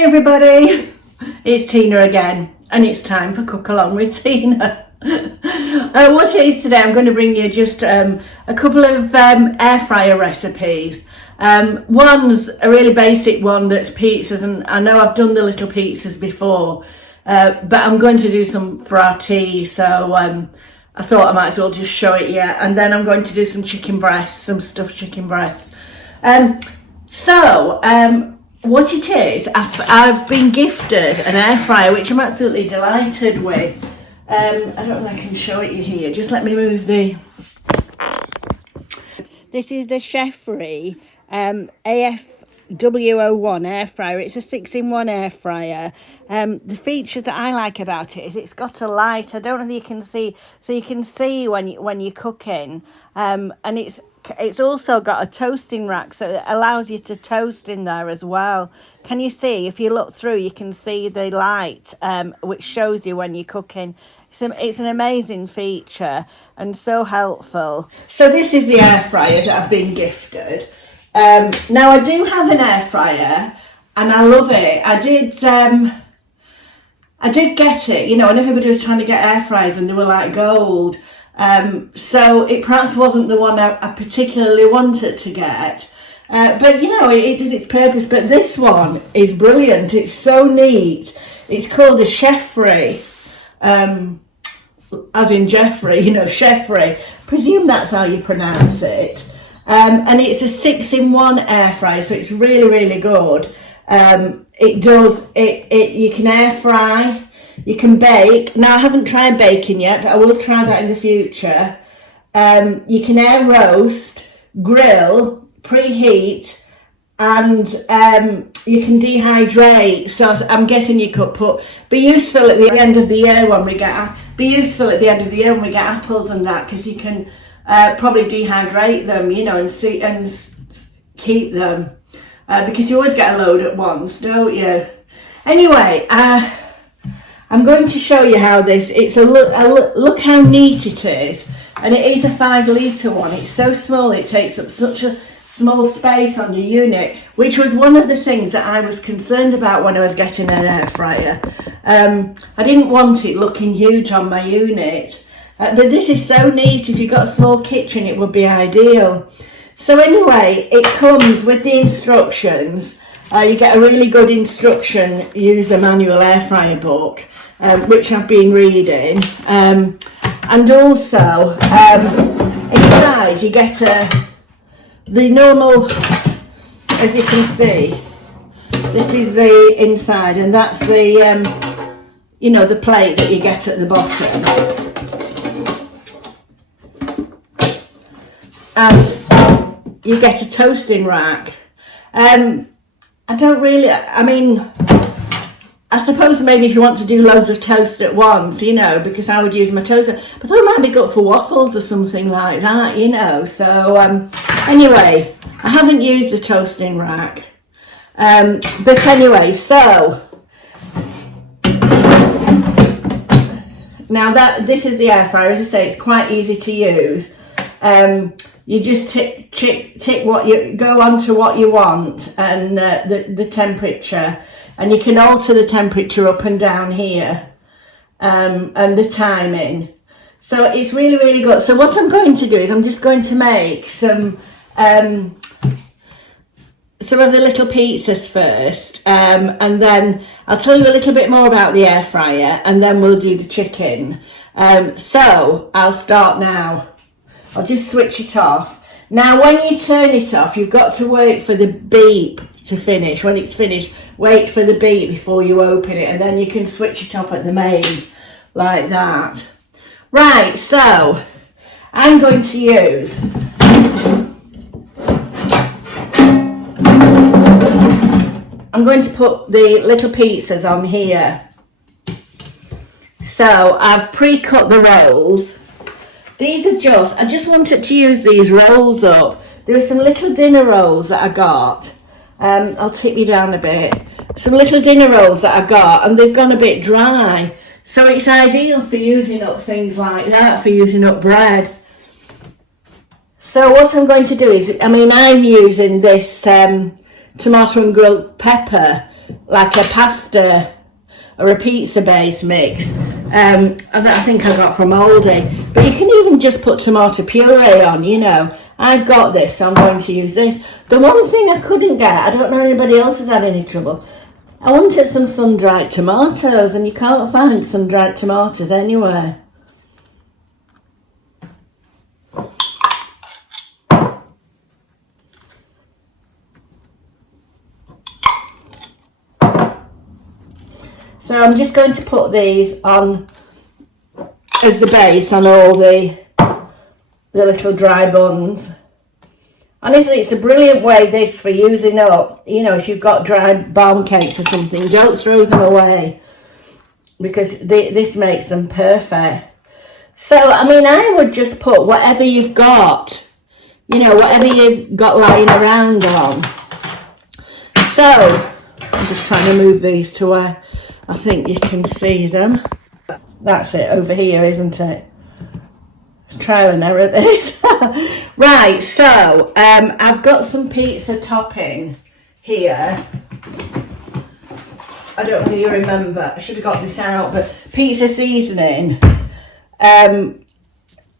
Hi everybody, it's Tina again, and it's time for Cook Along with Tina. What it is today, I'm going to bring you just a couple of air fryer recipes. One's a really basic one that's pizzas, and I know I've done the little pizzas before, but I'm going to do some for our tea, so I thought I might as well just show it you. And then I'm going to do some chicken breasts, some stuffed chicken breasts. What it is, I've been gifted an air fryer, which I'm absolutely delighted with. I don't know if I can show it you here. Just let me move the... This is the Chefree AFW01 air fryer. It's a 6-in-1 air fryer. The features that I like about it is it's got a light. I don't know if you can see, so you can see when you're cooking, and it's also got a toasting rack, so it allows you to toast in there as well. Can you see? If you look through, you can see the light, which shows you when you're cooking. It's an amazing feature and so helpful. So this is the air fryer that I've been gifted. Now I do have an air fryer and I love it. I did get it, you know, and everybody was trying to get air fryers and they were like gold. So it perhaps wasn't the one I particularly wanted to get. But, you know, it does its purpose. But this one is brilliant. It's so neat. It's called a Chefree, as in Jeffrey, you know, Chefree. Presume that's how you pronounce it. And it's a 6-in-1 air fryer, so it's really, really good. You can air fry. You can bake. Now, I haven't tried baking yet, but I will try that in the future. You can air roast, grill, preheat, and you can dehydrate. So I'm guessing you could be useful at the end of the year when we get apples and that, because you can probably dehydrate them, you know, and keep them, because you always get a load at once, don't you? Anyway, I'm going to show you how this, look how neat it is. And it is a 5-litre one. It's so small, it takes up such a small space on your unit, which was one of the things that I was concerned about when I was getting an air fryer. I didn't want it looking huge on my unit. But this is so neat. If you've got a small kitchen, it would be ideal. So anyway, it comes with the instructions. You get a really good instruction user manual air fryer book, which I've been reading, and also inside you get the normal, as you can see, this is the inside, and that's the you know, the plate that you get at the bottom, and you get a toasting rack. I suppose maybe if you want to do loads of toast at once, you know, because I would use my toaster, but that might be good for waffles or something like that, you know. So anyway, I haven't used the toasting rack, but anyway, so now this is the air fryer. As I say, it's quite easy to use. You just tick what you go on to what you want, and the temperature, and you can alter the temperature up and down here, and the timing. So it's really, really good. So what I'm going to do is I'm just going to make some of the little pizzas first, and then I'll tell you a little bit more about the air fryer, and then we'll do the chicken. So I'll start now. I'll just switch it off. Now, when you turn it off, you've got to wait for the beep to finish. When it's finished, wait for the beep before you open it, and then you can switch it off at the main, like that. Right, so I'm going to use put the little pizzas on here. So I've pre-cut the rolls. These are I just wanted to use these rolls up. There are some little dinner rolls that I got. I'll tip you down a bit. Some little dinner rolls that I got, and they've gone a bit dry. So it's ideal for using up things like that, for using up bread. So what I'm going to do is, I'm using this tomato and grilled pepper like a pasta or a pizza base mix that I think I got from Aldi. But you can even just put tomato puree on, you know. I've got this, so I'm going to use this. The one thing I couldn't get, I don't know if anybody else has had any trouble, I wanted some sun-dried tomatoes, and you can't find sun-dried tomatoes anywhere. So I'm just going to put these on as the base on all the little dry buns. Honestly, it's a brilliant way this for using up, you know, if you've got dry balm cakes or something, don't throw them away, because this makes them perfect. So, I mean, I would just put whatever you've got, you know, whatever you've got lying around on. So, I'm just trying to move these to where I think you can see them. That's it over here, isn't it? It's trial and error this. Right, so I've got some pizza topping here. I don't know if you remember, I should have got this out, but pizza seasoning.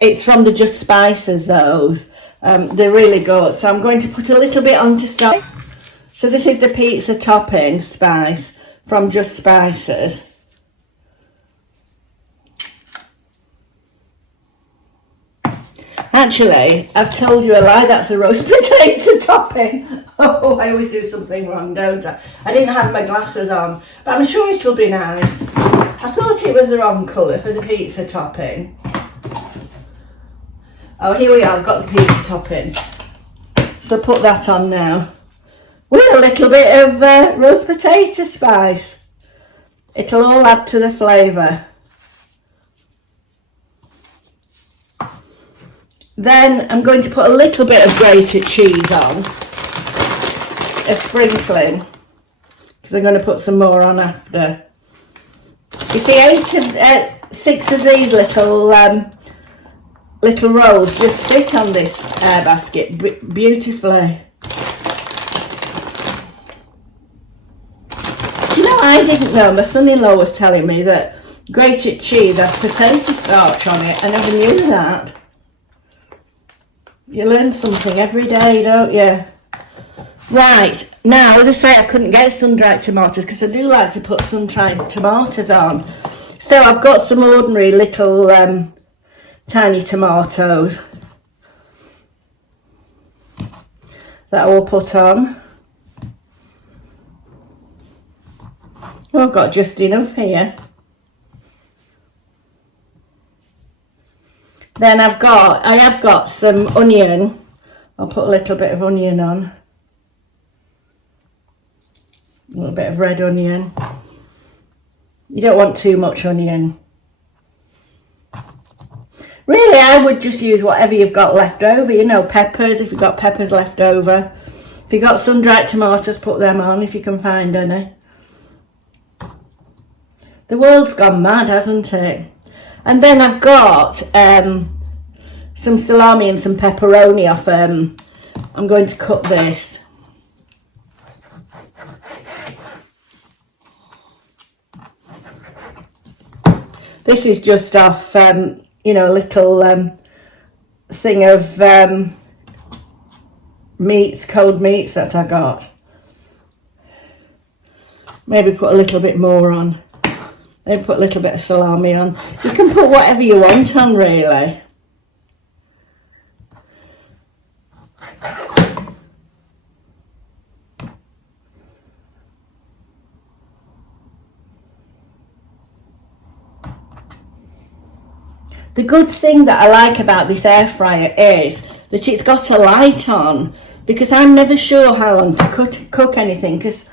It's from the Just Spices, those. They're really good. So I'm going to put a little bit on to start. So this is the pizza topping spice from Just Spices. Actually, I've told you a lie, that's a roast potato topping. Oh, I always do something wrong, don't I? I didn't have my glasses on, but I'm sure it will be nice. I thought it was the wrong colour for the pizza topping. Oh, here we are, I've got the pizza topping. So put that on now. With a little bit of roast potato spice. It'll all add to the flavour. Then I'm going to put a little bit of grated cheese on, a sprinkling, because I'm going to put some more on after. You see, 6 of these little rolls just fit on this air basket beautifully. You know, I didn't know, my son-in-law was telling me that grated cheese has potato starch on it. I never knew that. You learn something every day, don't you? Right, now, as I say, I couldn't get sun-dried tomatoes because I do like to put sun-dried tomatoes on. So I've got some ordinary little tiny tomatoes that I will put on. Oh, I've got just enough here. Then I have got some onion. I'll put a little bit of onion on. A little bit of red onion. You don't want too much onion. Really, I would just use whatever you've got left over. You know, peppers, if you've got peppers left over. If you've got sun-dried tomatoes, put them on if you can find any. The world's gone mad, hasn't it? And then I've got some salami and some pepperoni off. I'm going to cut this. This is just off, you know, a little thing of meats, cold meats that I got. Maybe put a little bit more on. Then put a little bit of salami on. You can put whatever you want on, really. The good thing that I like about this air fryer is that it's got a light on, because I'm never sure how long to cook anything, because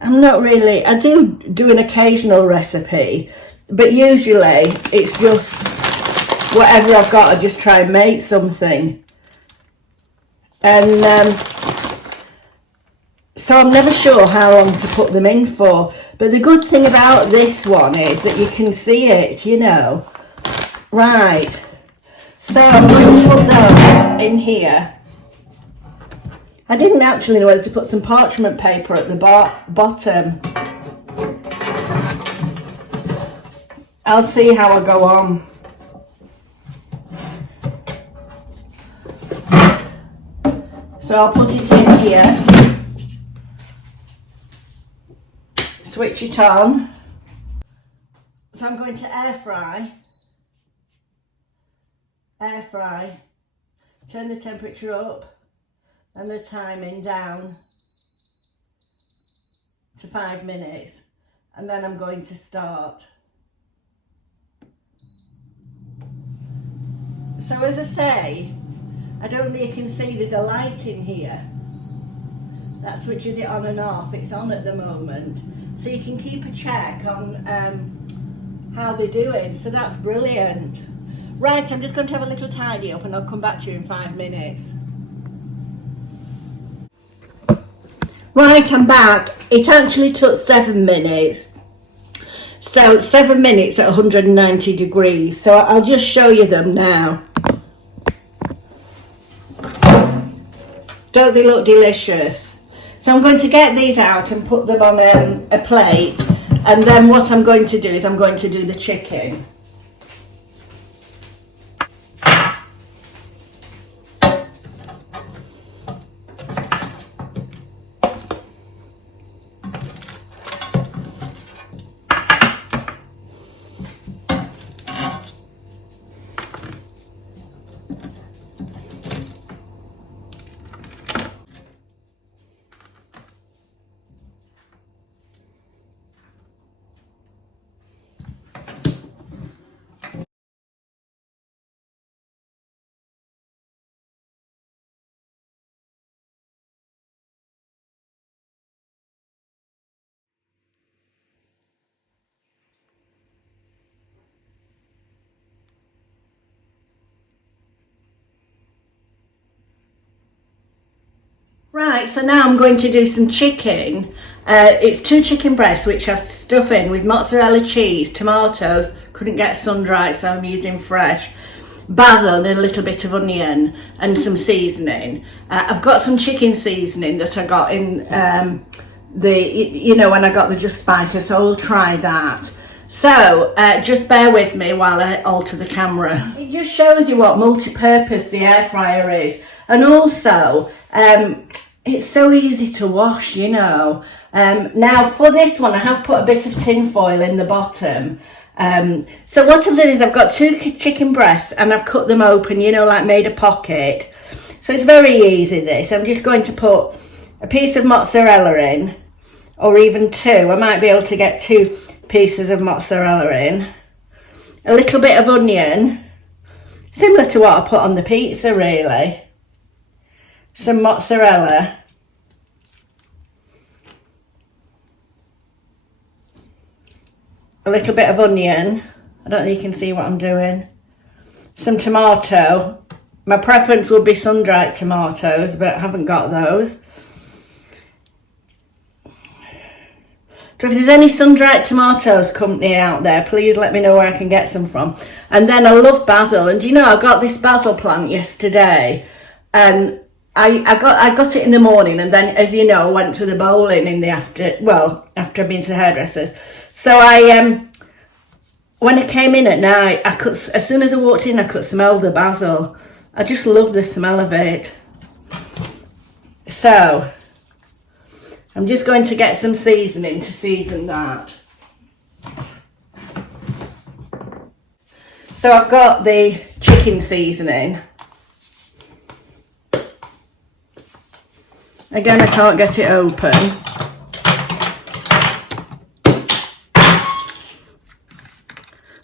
I'm not really, I do an occasional recipe, but usually it's just whatever I've got, I just try and make something. And so I'm never sure how long to put them in for. But the good thing about this one is that you can see it, you know. Right, so I'm going to put those in here. I didn't actually know whether to put some parchment paper at the bottom, I'll see how I go on. So I'll put it in here, switch it on. So I'm going to air fry, turn the temperature up and the timing down to 5 minutes, and then I'm going to start. So as I say, I don't know if you can see there's a light in here that switches it on and off. It's on at the moment, so you can keep a check on how they're doing. So that's brilliant. Right, I'm just going to have a little tidy up and I'll come back to you in 5 minutes. Right, I'm back. It actually took 7 minutes. So 7 minutes at 190 degrees. So I'll just show you them now. Don't they look delicious? So I'm going to get these out and put them on a plate, and then what I'm going to do is I'm going to do the chicken. Right, so now I'm going to do some chicken. It's 2 chicken breasts which I've stuffed in with mozzarella cheese, tomatoes, couldn't get sun-dried so I'm using fresh, basil and a little bit of onion and some seasoning. I've got some chicken seasoning that I got in when I got the Just Spices, so I'll try that. So just bear with me while I alter the camera. It just shows you what multi-purpose the air fryer is, and also it's so easy to wash, you know. Now for this one I have put a bit of tin foil in the bottom. So what I've done is I've got 2 chicken breasts and I've cut them open, you know, like made a pocket. So it's very easy this. I'm just going to put a piece of mozzarella in, or even 2. I might be able to get 2 pieces of mozzarella in. A little bit of onion, similar to what I put on the pizza really. Some mozzarella, a little bit of onion, I don't know if you can see what I'm doing, some tomato, my preference would be sun-dried tomatoes but I haven't got those. So if there's any sun-dried tomatoes company out there, please let me know where I can get some from. And then I love basil, and you know, I got this basil plant yesterday and I got it in the morning, and then, as you know, I went to the bowling in the after I'd been to the hairdressers. So when I came in at night, as soon as I walked in, I could smell the basil. I just love the smell of it. So I'm just going to get some seasoning to season that. So I've got the chicken seasoning. Again, I can't get it open.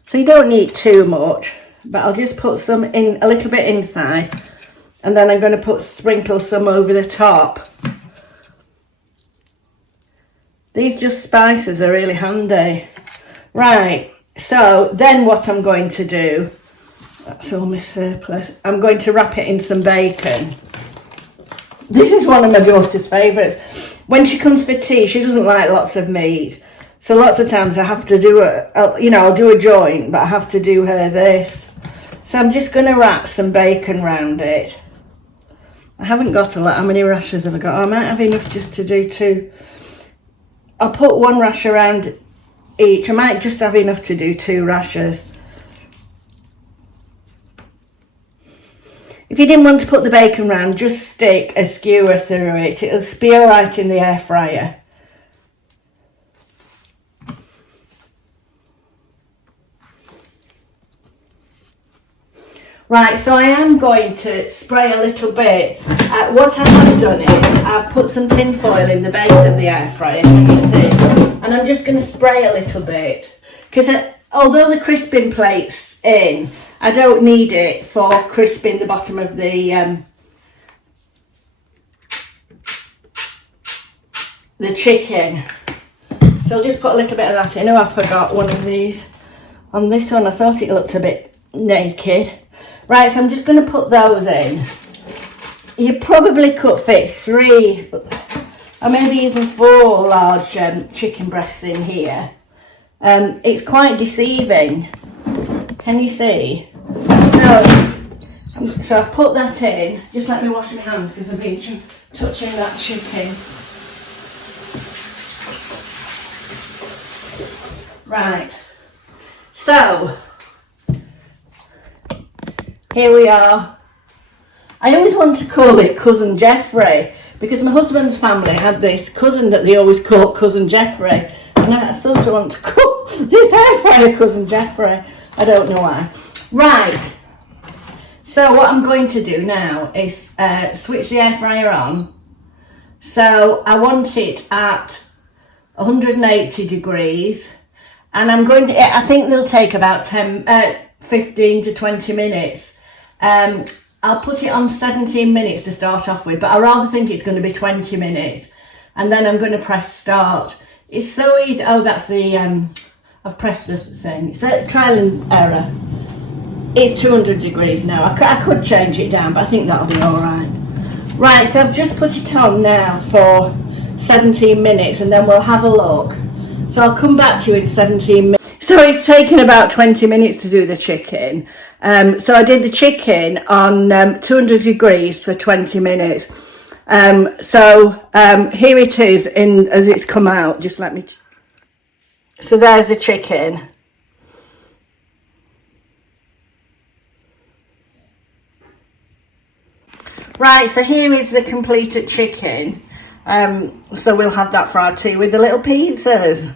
So you don't need too much, but I'll just put some in, a little bit inside, and then I'm going to sprinkle some over the top. These Just Spices are really handy. Right, so then what I'm going to do, that's all my surplus, I'm going to wrap it in some bacon. This is one of my daughter's favourites. When she comes for tea, she doesn't like lots of meat. So lots of times I have to do I'll do a joint, but I have to do her this. So I'm just going to wrap some bacon around it. I haven't got a lot. How many rashers have I got? I might have enough just to do 2. I'll put 1 rash around each. I might just have enough to do 2 rashers. If you didn't want to put the bacon round, just stick a skewer through it. It'll be all right in the air fryer. Right, so I am going to spray a little bit. What I have done is I've put some tin foil in the base of the air fryer, can you see? And I'm just going to spray a little bit. Because although the crisping plate's in, I don't need it for crisping the bottom of the chicken. So I'll just put a little bit of that in. Oh, I forgot one of these. On this one, I thought it looked a bit naked. Right, so I'm just going to put those in. You probably could fit 3 or maybe even 4 large chicken breasts in here. It's quite deceiving. Can you see? So I've put that in. Just let me wash my hands because I've been touching that chicken. Right. So here we are. I always want to call it Cousin Chefree because my husband's family had this cousin that they always called Cousin Chefree, and I sort of want to call this air fryer Cousin Chefree. I don't know why. Right. So what I'm going to do now is switch the air fryer on. So I want it at 180 degrees, and I'm going to. I think they'll take about 15 to 20 minutes. I'll put it on 17 minutes to start off with, but I rather think it's going to be 20 minutes. And then I'm going to press start. It's so easy. Oh, that's the, I've pressed the thing. It's a trial and error. It's 200 degrees now. I could change it down, but I think that'll be all right. Right, so I've just put it on now for 17 minutes and then we'll have a look. So I'll come back to you in 17 minutes. So it's taken about 20 minutes to do the chicken. So I did the chicken on 200 degrees for 20 minutes. Here it is as it's come out. Just let me. So there's the chicken. Right, so here is the completed chicken. So we'll have that for our tea with the little pizzas.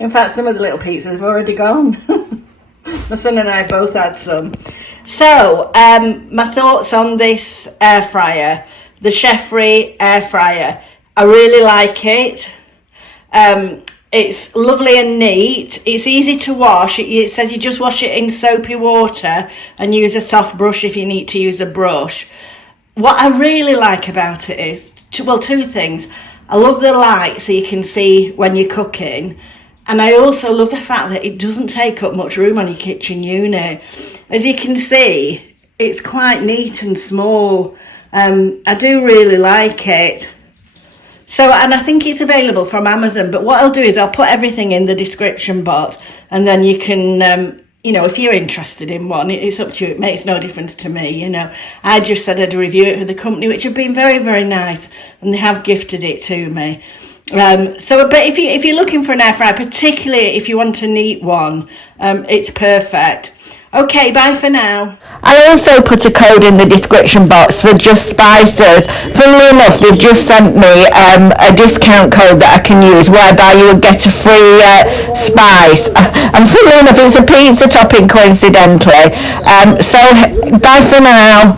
In fact, some of the little pizzas have already gone. My son and I both had some. So, my thoughts on this air fryer, the Chefree air fryer. I really like it. It's lovely and neat. It's easy to wash. It says you just wash it in soapy water and use a soft brush if you need to use a brush. What I really like about it is, well, 2 things. I love the light so you can see when you're cooking. And I also love the fact that it doesn't take up much room on your kitchen unit. As you can see, it's quite neat and small. I do really like it. So, and I think it's available from Amazon. But what I'll do is I'll put everything in the description box. And then you can, you know, if you're interested in one, it's up to you. It makes no difference to me, you know. I just said I'd review it with the company, which have been very, very nice. And they have gifted it to me. But if you're looking for an air fryer, particularly if you want a neat one, it's perfect. Okay, bye for now. I'll also put a code in the description box for Just Spices. Funnily enough, they've just sent me a discount code that I can use whereby you would get a free spice. And funnily enough, it's a pizza topping coincidentally. So bye for now.